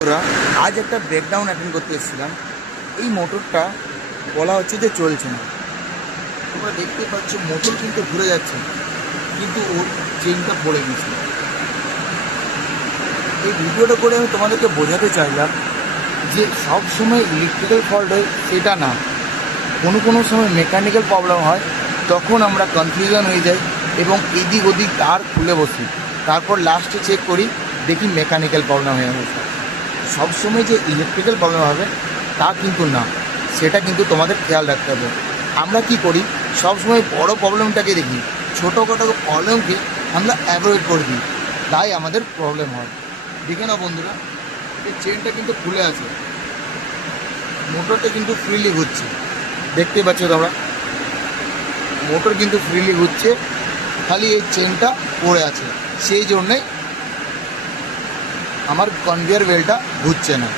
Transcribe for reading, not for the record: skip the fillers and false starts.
বন্ধুরা, আজ একটা ব্রেকডাউন অ্যাটেন্ড করতে এসেছিলাম। এই মোটরটা বলা হচ্ছে যে চলছে না। তোমরা দেখতে পাচ্ছ মোটর কিন্তু ঘুরে যাচ্ছে, কিন্তু ওর চেইনটা পড়ে গেছে। এই ভিডিওটা করে আমি তোমাদেরকে বোঝাতে চাইলাম যে সব সময় ইলেকট্রিক্যাল ফল্ট হয় সেটা না, কোনো কোনো সময় মেকানিক্যাল প্রবলেম হয়। তখন আমরা কনফিউশন হয়ে যাই এবং এদিক ওদিক তার খুলে বসি, তারপর লাস্টে চেক করি, দেখি মেকানিক্যাল প্রবলেম হয়ে গেছে। সবসময় যে ইলেকট্রিক্যাল প্রবলেম হবে তা কিন্তু না, সেটা কিন্তু তোমাদের খেয়াল রাখতে হবে। আমরা কি করি, সবসময় বড় প্রবলেমটাকে দেখি, ছোটোখাটো প্রবলেমকে আমরা অ্যাভয়েড করে দিই, তাই আমাদের প্রবলেম হয়। দেখে না বন্ধুরা, এই চেনটা কিন্তু খুলে আছে, মোটরটা কিন্তু ফ্রিলি ঘুরছে, দেখতে পাচ্ছ তোমরা, মোটর কিন্তু ফ্রিলি ঘুরছে, খালি এই চেনটা পড়ে আছে, সেই জন্যে আমার কনভেয়ার বেল্টটা ঘুরছে না।